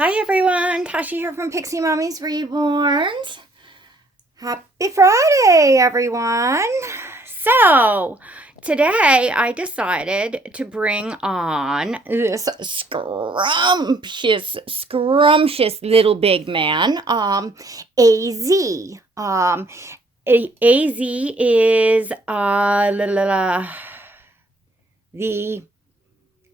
Hi everyone, Tashi here from Pixie Mommy's Reborns. Happy Friday, everyone. So, today I decided to bring on this scrumptious little big man, AZ. AZ is the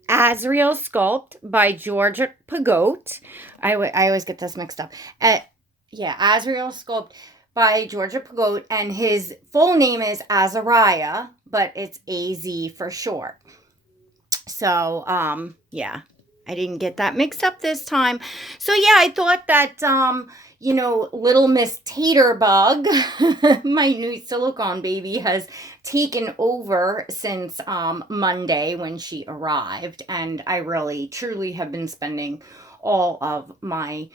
Azrael sculpt by Georgia Pagote. I always get this mixed up. Yeah, Azrael sculpt by Georgia Pagote, and his full name is Azrael, but it's AZ for short. So, yeah, I didn't get that mixed up this time. So, yeah, I thought that, little Miss Taterbug, my new silicone baby, has taken over since Monday when she arrived. And I really, truly have been spending all of my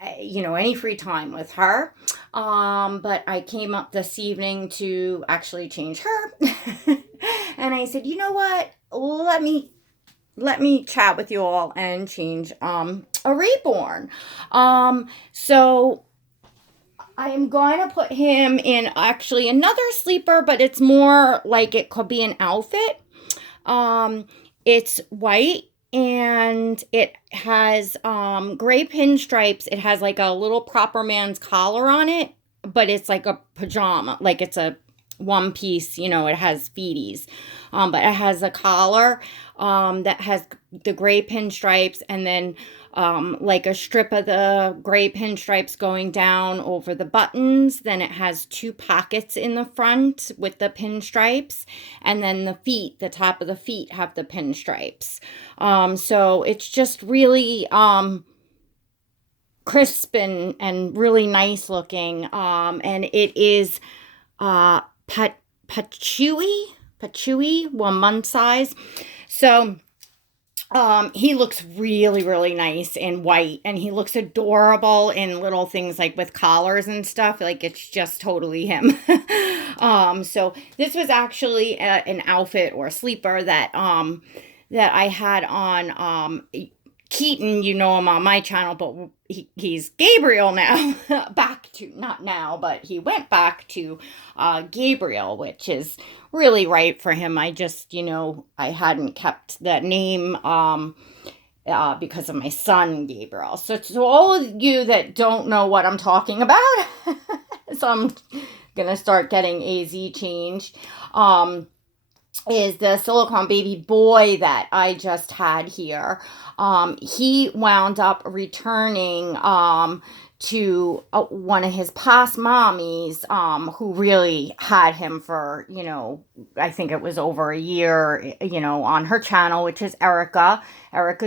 any free time with her. But I came up this evening to actually change her. And I said, you know what? Let me chat with you all and change a reborn. So I am going to put him in actually another sleeper, but it's more like it could be an outfit. It's white and it has gray pinstripes. It has like a little proper man's collar on it, but it's like a pajama, like it's a one piece, it has feeties. But it has a collar that has the gray pinstripes, and then like a strip of the gray pinstripes going down over the buttons. Then it has two pockets in the front with the pinstripes, and then the top of the feet have the pinstripes. So it's just really crisp and really nice looking. And it is patchouli, 1 month size. So he looks really, really nice in white, and he looks adorable in little things like with collars and stuff. Like, it's just totally him. So this was actually an outfit or a sleeper that I had on Keaton. You know him on my channel, but he's Gabriel now. Not now, but he went back to Gabriel, which is really right for him. I just, I hadn't kept that name because of my son, Gabriel. So to all of you that don't know what I'm talking about, so I'm going to start getting AZ changed. Is the silicone baby boy that I just had here. He wound up returning to one of his past mommies who really had him for, I think it was over a year, on her channel, which is Erica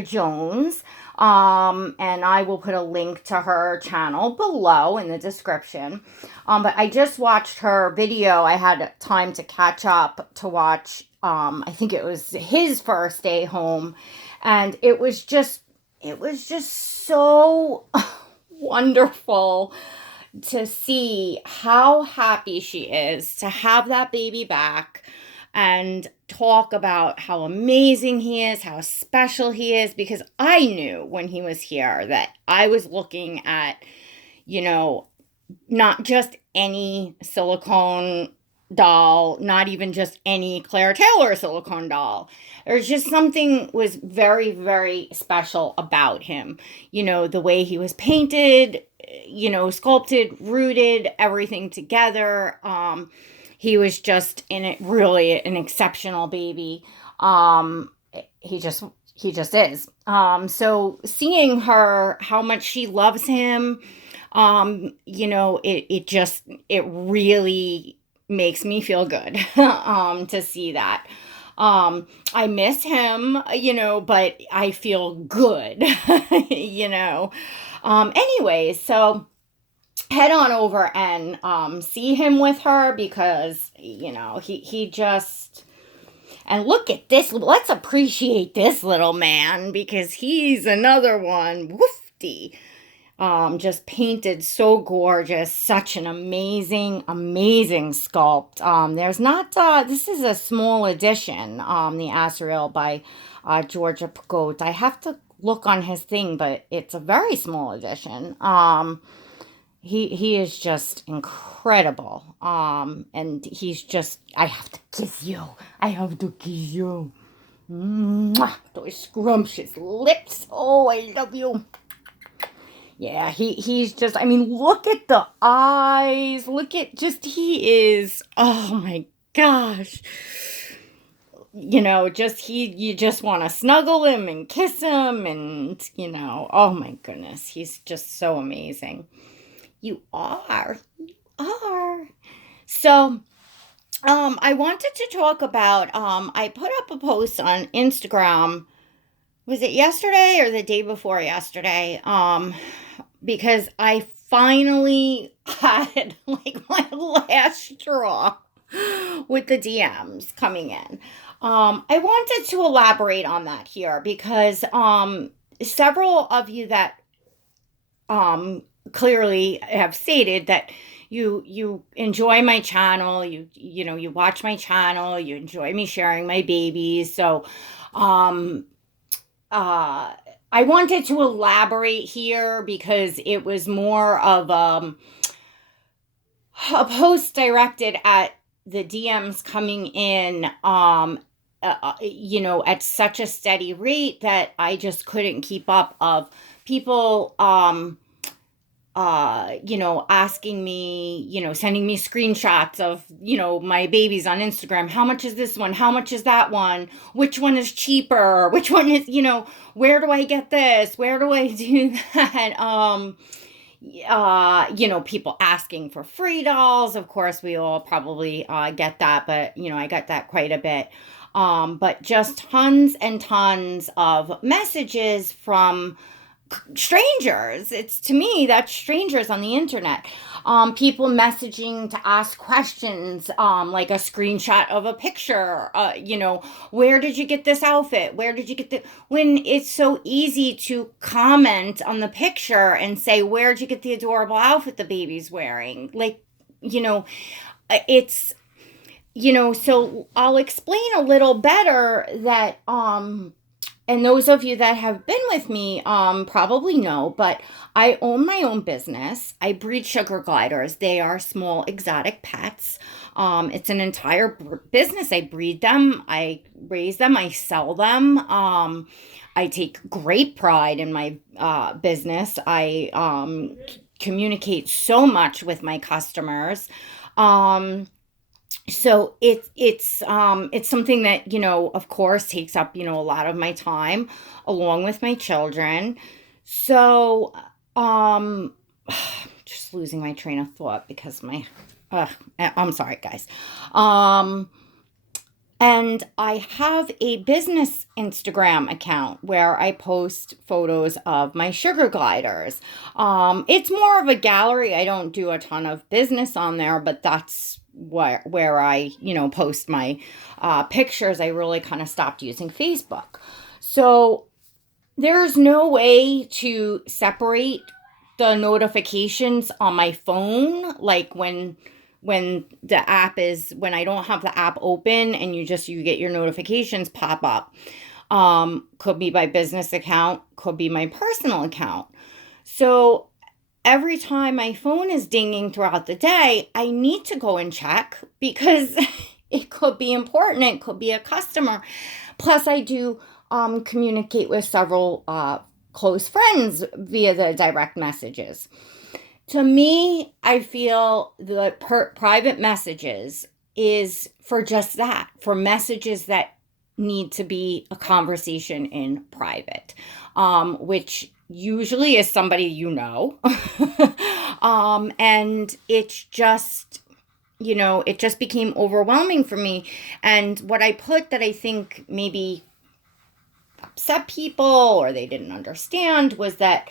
Jones. And I will put a link to her channel below in the description. But I just watched her video. I had time to catch up to watch, I think it was his first day home. And it was just so wonderful to see how happy she is to have that baby back, and talk about how amazing he is, how special he is, because I knew when he was here that I was looking at, not just any silicone doll, not even just any Claire Taylor silicone doll. There's just something was very, very special about him. The way he was painted, sculpted, rooted, everything together. He was just really an exceptional baby. He just is. So seeing her, how much she loves him, it really makes me feel good to see that. I miss him, but I feel good, Anyways, so head on over and see him with her, because he just, and look at this, let's appreciate this little man, because he's another one. Woofty. Just painted so gorgeous, such an amazing sculpt. There's not this is a small edition, the Azrael by Georgia Pagote. I have to look on his thing, but it's a very small edition. He is just incredible. And he's just, I have to kiss you. I have to kiss you. Mwah, those scrumptious lips. Oh, I love you. Yeah, he's just, I mean, look at the eyes. Look at just, he is, oh my gosh. Just you just want to snuggle him and kiss him and, oh my goodness, he's just so amazing. You are. You are. So, I wanted to talk about, I put up a post on Instagram. Was it yesterday or the day before yesterday? Because I finally had like my last straw with the DMs coming in. I wanted to elaborate on that here because several of you that clearly have stated that you enjoy my channel, you watch my channel, you enjoy me sharing my babies. So I wanted to elaborate here because it was more of a post directed at the DMs coming in, at such a steady rate that I just couldn't keep up of people, asking me, sending me screenshots of, my babies on Instagram. How much is this one? How much is that one? Which one is cheaper? Which one is, where do I get this? Where do I do that? People asking for free dolls. Of course, we all probably get that, but, I got that quite a bit. But just tons and tons of messages from strangers. To me, that's strangers on the internet. People messaging to ask questions, like a screenshot of a picture, where did you get this outfit? Where did you get the, when it's so easy to comment on the picture and say, where'd you get the adorable outfit the baby's wearing? Like, it's, so I'll explain a little better that, and those of you that have been with me probably know, but I own my own business. I breed sugar gliders. They are small exotic pets. It's an entire business. I breed them. I raise them. I sell them. I take great pride in my business. I communicate so much with my customers. So it's something that, of course takes up, a lot of my time along with my children. So, just losing my train of thought because I'm sorry, guys. And I have a business Instagram account where I post photos of my sugar gliders. It's more of a gallery. I don't do a ton of business on there, but that's where I, post my pictures. I really kind of stopped using Facebook. So there's no way to separate the notifications on my phone, like when the app is, when I don't have the app open and you get your notifications pop up. Could be my business account, could be my personal account. So every time my phone is dinging throughout the day, I need to go and check because it could be important. It could be a customer. Plus, I do communicate with several close friends via the direct messages. To me, I feel the private messages is for just that, for messages that need to be a conversation in private, which usually is somebody and it's just, it just became overwhelming for me. And what I put that I think maybe upset people or they didn't understand was that,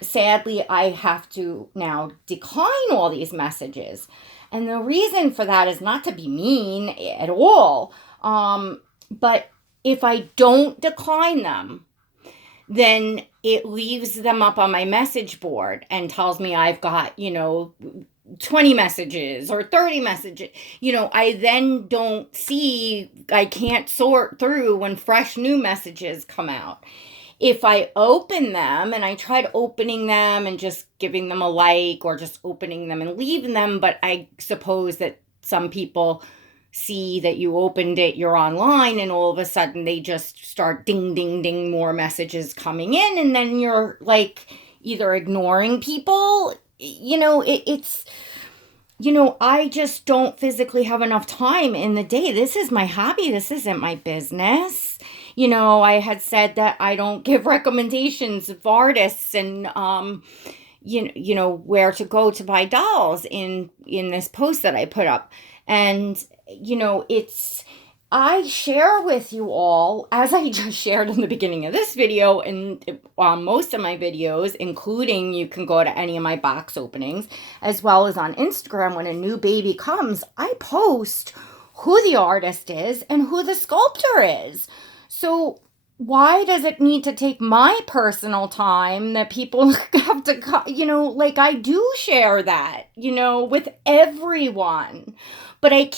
sadly, I have to now decline all these messages. And the reason for that is not to be mean at all. But if I don't decline them, then it leaves them up on my message board and tells me I've got, 20 messages or 30 messages. I then don't see, I can't sort through when fresh new messages come out. if I open them, and I tried opening them and just giving them a like, or just opening them and leaving them, but I suppose that some people see that you opened it, you're online, and all of a sudden they just start ding, ding, ding, more messages coming in, and then you're like either ignoring people. It's I just don't physically have enough time in the day. This is my hobby. This isn't my business. I had said that I don't give recommendations of artists and where to go to buy dolls in this post that I put up. And it's I share with you all, as I just shared in the beginning of this video and most of my videos, including you can go to any of my box openings, as well as on Instagram when a new baby comes, I post who the artist is and who the sculptor is. So why does it need to take my personal time that people have to, like I do share that, with everyone. But I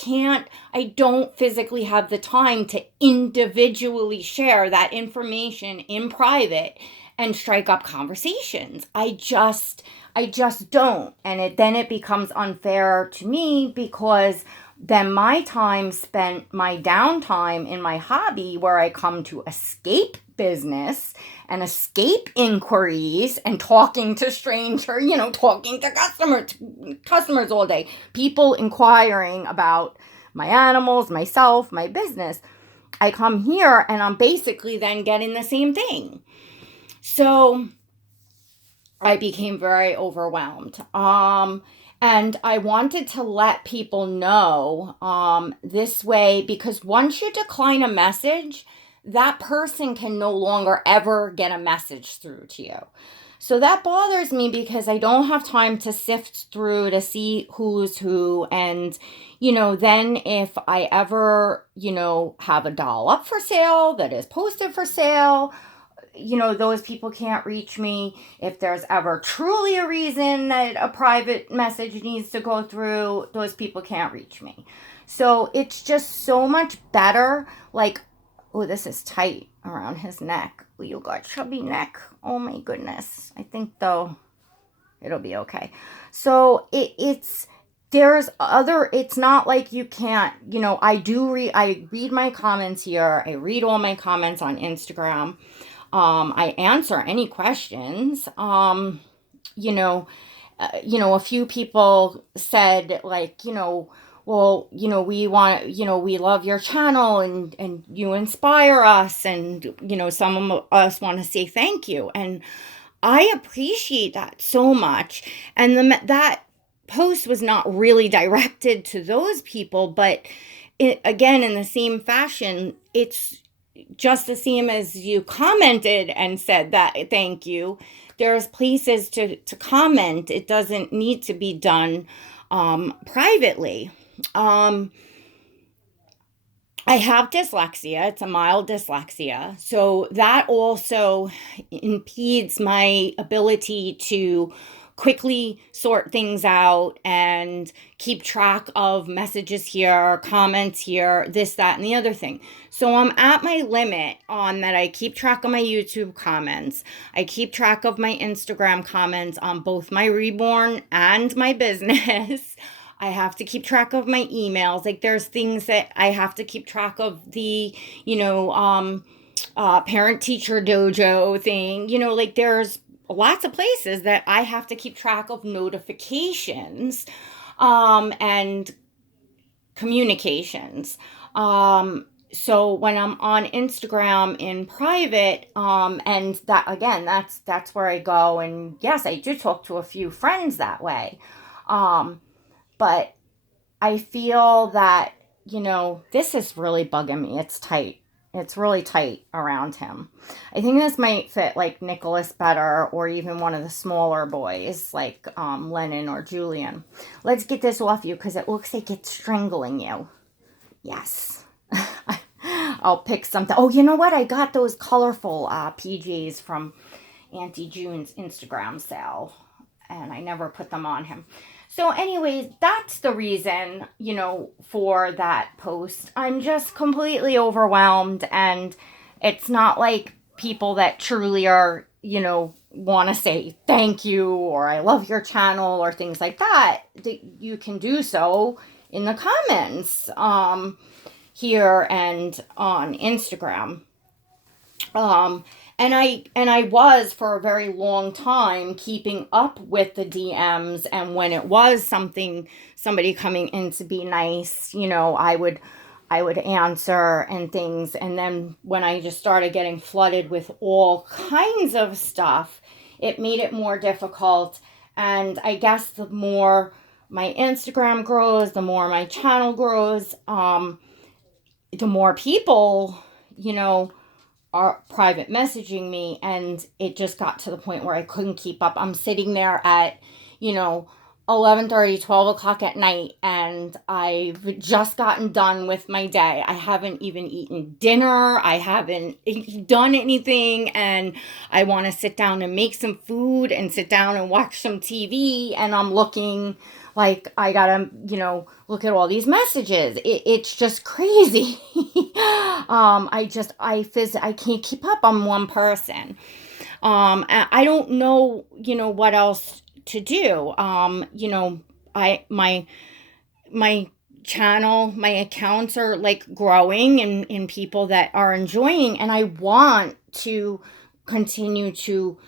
don't physically have the time to individually share that information in private and strike up conversations. I just don't. And then it becomes unfair to me, because then my time spent, my downtime in my hobby, where I come to escape business and escape inquiries and talking to talking to customers all day, people inquiring about my animals, myself, my business. I come here and I'm basically then getting the same thing. So I became very overwhelmed. And I wanted to let people know this way, because once you decline a message, that person can no longer ever get a message through to you. So that bothers me, because I don't have time to sift through to see who's who. And, then if I ever, have a doll up for sale that is posted for sale, those people can't reach me. If there's ever truly a reason that a private message needs to go through, those people can't reach me. So it's just so much better. Like, oh, this is tight around his neck. Oh, you got chubby neck. Oh my goodness. I think though it'll be okay. So it's not like you can't, I read my comments here. I read all my comments on Instagram. I answer any questions. A few people said, like, well, we love your channel and you inspire us, and, some of us want to say thank you. And I appreciate that so much. And that post was not really directed to those people, but again, in the same fashion, it's just the same as you commented and said that thank you. There's places to comment. It doesn't need to be done privately. I have dyslexia. It's a mild dyslexia. So that also impedes my ability to quickly sort things out and keep track of messages here, comments here, this, that, and the other thing. So I'm at my limit on that. I keep track of my YouTube comments. I keep track of my Instagram comments on both my Reborn and my business. I have to keep track of my emails. Like, there's things that I have to keep track of, the, parent teacher dojo thing, like there's lots of places that I have to keep track of notifications, and communications. So when I'm on Instagram in private, and that, again, that's where I go. And yes, I do talk to a few friends that way. But I feel that, this is really bugging me. It's tight. It's really tight around him. I think this might fit like Nicholas better, or even one of the smaller boys like Lennon or Julian. Let's get this off you, because it looks like it's strangling you. Yes. I'll pick something. Oh, you know what? I got those colorful PJs from Auntie June's Instagram sale, and I never put them on him. So anyways, that's the reason, for that post. I'm just completely overwhelmed, and it's not like people that truly are, want to say thank you or I love your channel or things like that, you can do so in the comments here and on Instagram. And I was for a very long time keeping up with the DMs, and when it was somebody coming in to be nice, I would answer and things. And then when I just started getting flooded with all kinds of stuff, it made it more difficult. And I guess the more my Instagram grows, the more my channel grows, the more people, are private messaging me, and it just got to the point where I couldn't keep up. I'm sitting there at, 11:30, 12 o'clock at night, and I've just gotten done with my day. I haven't even eaten dinner. I haven't done anything, and I want to sit down and make some food and sit down and watch some TV, and I'm looking like I gotta, look at all these messages. It's just crazy. I can't keep up. I'm one person. I don't know, what else to do. My channel, my accounts are like growing and people that are enjoying, and I want to continue to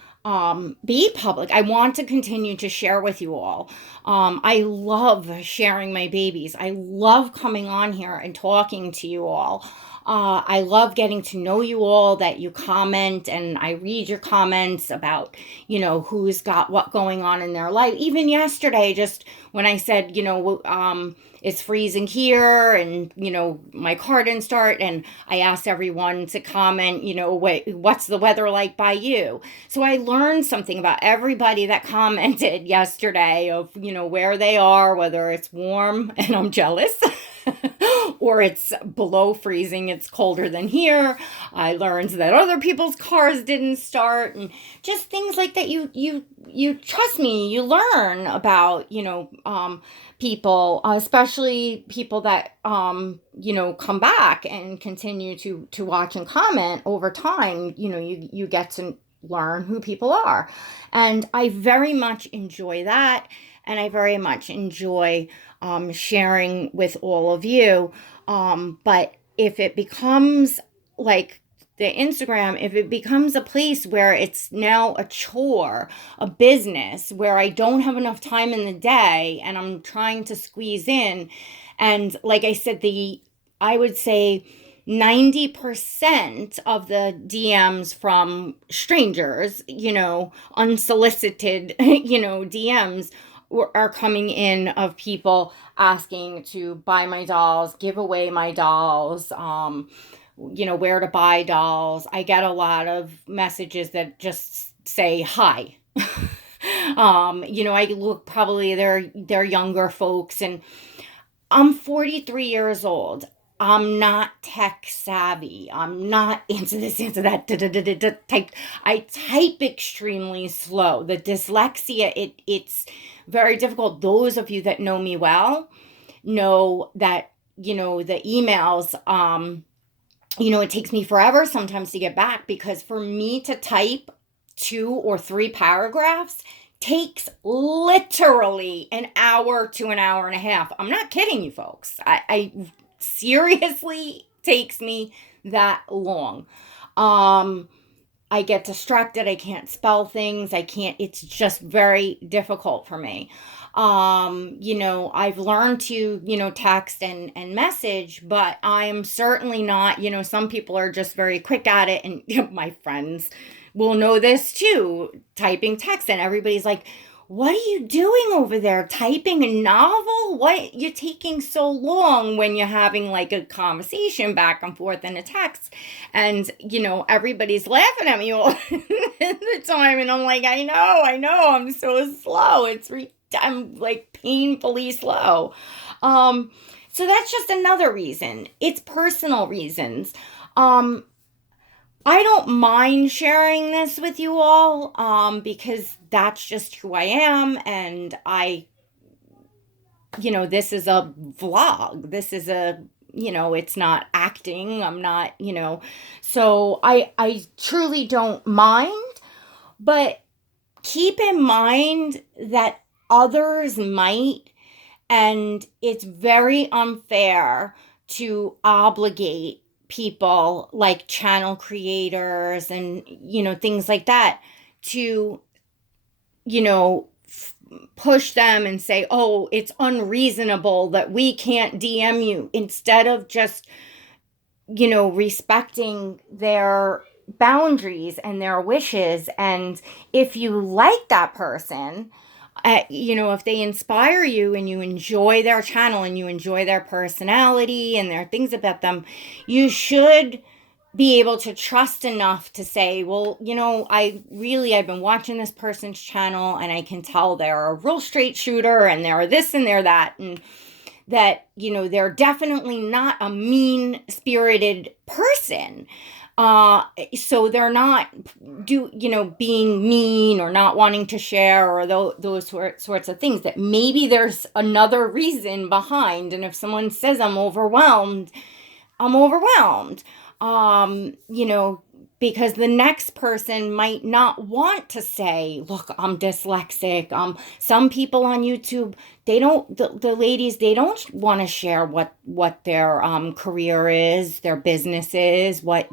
be public. I want to continue to share with you all. I love sharing my babies. I love coming on here and talking to you all. I love getting to know you all, that you comment, and I read your comments about, who's got what going on in their life. Even yesterday, just when I said, it's freezing here and, my car didn't start, and I asked everyone to comment, what's the weather like by you? So I learned something about everybody that commented yesterday of, where they are, whether it's warm and I'm jealous or it's below freezing, it's colder than here. I learned that other people's cars didn't start, and just things like that. You trust me, you learn about, people, especially people that, come back and continue to watch and comment over time. You get to learn who people are. And I very much enjoy that. And I very much enjoy sharing with all of you. But if it becomes like the Instagram, if it becomes a place where it's now a chore, a business, where I don't have enough time in the day and I'm trying to squeeze in, and like I said, I would say 90% of the DMs from strangers, unsolicited, DMs are coming in of people asking to buy my dolls, give away my dolls, where to buy dolls. I get a lot of messages that just say hi. I look, probably they're younger folks, and I'm 43 years old. I'm not tech savvy. I'm not into this, into that. Type. I type extremely slow. The dyslexia, it's very difficult. Those of you that know me well know that, the emails, it takes me forever sometimes to get back, because for me to type 2 or 3 paragraphs takes literally an hour to an hour and a half. I'm not kidding you, folks. I seriously takes me that long. I get distracted. I can't spell things. It's just very difficult for me. I've learned to, text and message, but I am certainly not, some people are just very quick at it. And my friends will know this too, typing text, and everybody's like, what are you doing over there? Typing a novel? What? You're taking so long when you're having like a conversation back and forth in a text. And, everybody's laughing at me all the time. And I'm like, I know, I'm so slow. I'm like painfully slow. So that's just another reason. It's personal reasons. I don't mind sharing this with you all, because that's just who I am. And this is a vlog. This is a it's not acting. I'm not, so I truly don't mind, but keep in mind that others might, and it's very unfair to obligate people like channel creators and, things like that to, push them and say, oh, it's unreasonable that we can't DM you, instead of just, respecting their boundaries and their wishes. And if you like that person, if they inspire you and you enjoy their channel and you enjoy their personality and their things about them, you should be able to trust enough to say, well, I've been watching this person's channel and I can tell they're a real straight shooter and they're this and they're that. And that, they're definitely not a mean-spirited person. So they're not being mean or not wanting to share or those sorts of things. That maybe there's another reason behind. And if someone says I'm overwhelmed, I'm overwhelmed. Because the next person might not want to say, look, I'm dyslexic. Some people on YouTube, the ladies, they don't want to share what their career is, their business is, a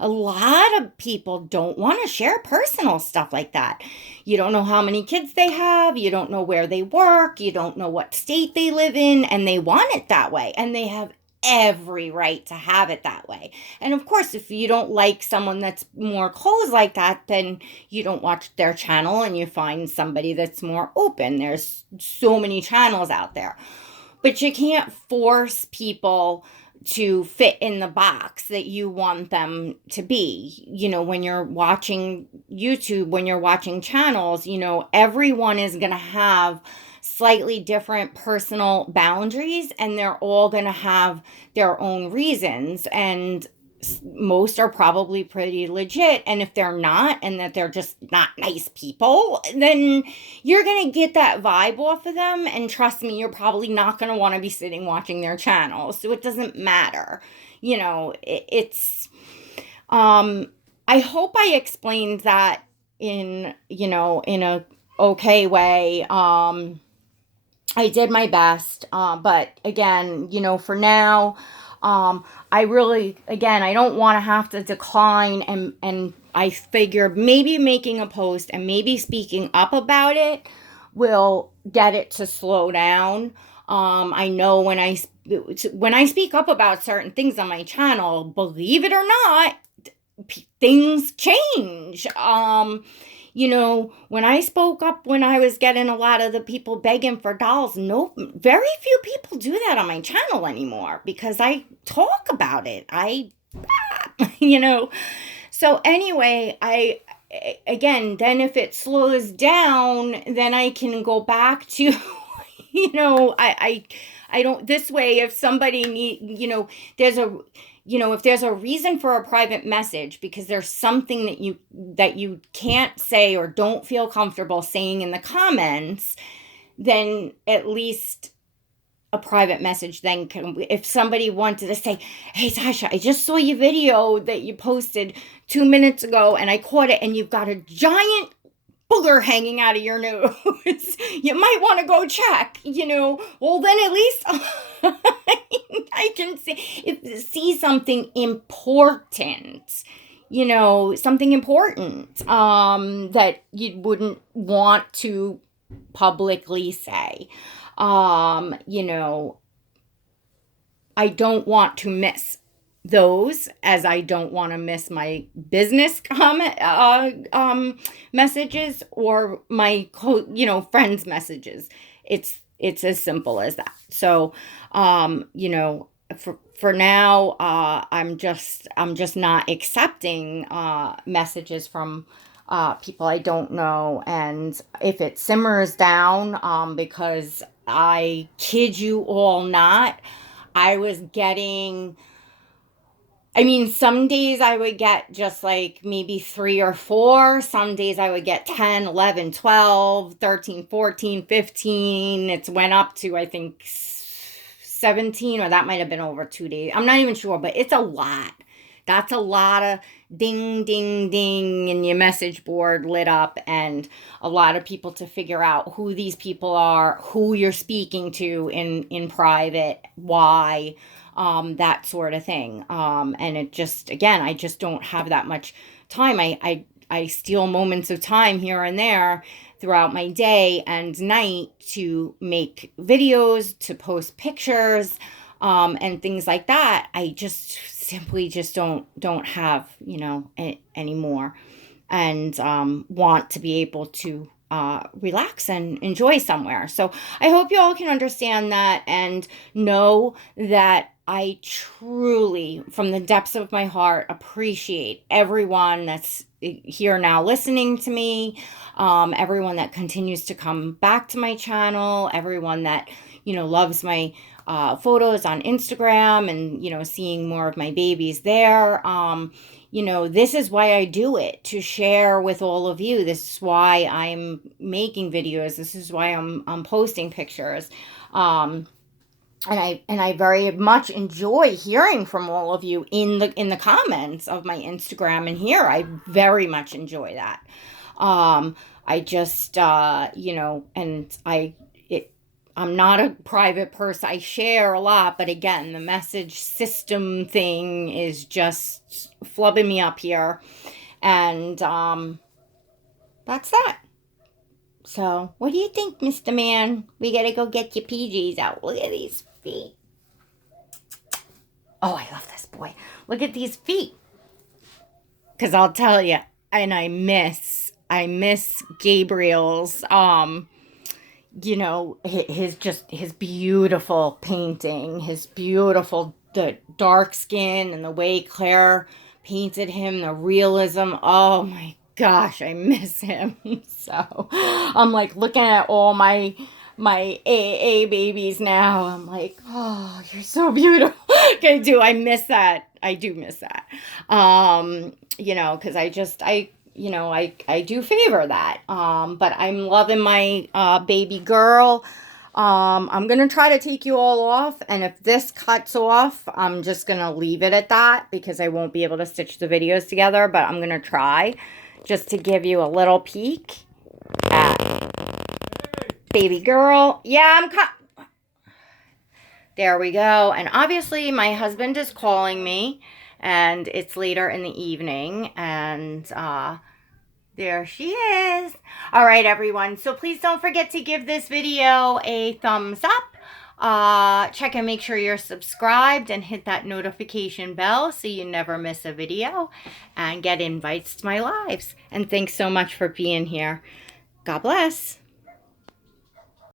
lot of people don't want to share personal stuff like that. You don't know how many kids they have. You don't know where they work. You don't know what state they live in, and they want it that way. And they have every right to have it that way. And of course, if you don't like someone that's more closed like that, then you don't watch their channel and you find somebody that's more open. There's so many channels out there. But you can't force people to fit in the box that you want them to be. When you're watching YouTube, when you're watching channels, everyone is going to have slightly different personal boundaries, and they're all going to have their own reasons, and most are probably pretty legit. And if they're not, and that they're just not nice people, then you're going to get that vibe off of them, and trust me, you're probably not going to want to be sitting watching their channel. So it doesn't matter. It's I hope I explained that in a okay way. I did my best, but again, for now, I really, again, I don't want to have to decline, and I figured maybe making a post and maybe speaking up about it will get it to slow down. I know when I speak up about certain things on my channel, believe it or not, things change. When I spoke up, when I was getting a lot of the people begging for dolls, very few people do that on my channel anymore because I talk about it. So anyway, then if it slows down, then I can go back to, I don't, this way, if somebody if there's a reason for a private message because there's something that you can't say or don't feel comfortable saying in the comments, then at least a private message then if somebody wanted to say, hey, Sasha, I just saw your video that you posted 2 minutes ago and I caught it and you've got a giant booger hanging out of your nose. You might want to go check, well, then at least I can see something important, that you wouldn't want to publicly say. I don't want to miss those, as I don't want to miss my business comment messages or my friends messages. It's as simple as that. So for now, I'm just not accepting messages from people I don't know. And if it simmers down, because I kid you all not, I was getting, some days I would get just like maybe 3 or 4. Some days I would get 10, 11, 12, 13, 14, 15. It's went up to, I think, 17, or that might have been over 2 days. I'm not even sure, but it's a lot. That's a lot of ding, ding, ding in your message board lit up, and a lot of people to figure out who these people are, who you're speaking to in private, why, that sort of thing. And it just, again, I just don't have that much time. I steal moments of time here and there throughout my day and night to make videos, to post pictures, and things like that. I just simply just don't have, anymore, and want to be able to relax and enjoy somewhere. So I hope you all can understand that and know that I truly, from the depths of my heart, appreciate everyone that's here now listening to me, everyone that continues to come back to my channel, everyone that, loves my photos on Instagram and, seeing more of my babies there. This is why I do it, to share with all of you. This is why I'm making videos. This is why I'm posting pictures. And I very much enjoy hearing from all of you in the comments of my Instagram and here. I very much enjoy that. I just and I'm not a private person. I share a lot, but again, the message system thing is just flubbing me up here. And that's that. So, what do you think, Mr. Man? We gotta go get your PJs out. Look at these feet. Oh, I love this boy. Look at these feet. Because I'll tell you, and I miss Gabriel's, his beautiful painting, his beautiful, the dark skin and the way Claire painted him, the realism. Oh my gosh, I miss him. So I'm like looking at all my AA babies now. I'm like, oh, you're so beautiful. I miss that. I do miss that. Because I do favor that. But I'm loving my baby girl. I'm going to try to take you all off. And if this cuts off, I'm just going to leave it at that because I won't be able to stitch the videos together. But I'm going to try just to give you a little peek at baby girl. Yeah, there we go. And obviously my husband is calling me and it's later in the evening, and there she is. All right, everyone. So please don't forget to give this video a thumbs up. Check and make sure you're subscribed and hit that notification bell so you never miss a video and get invites to my lives. And thanks so much for being here. God bless.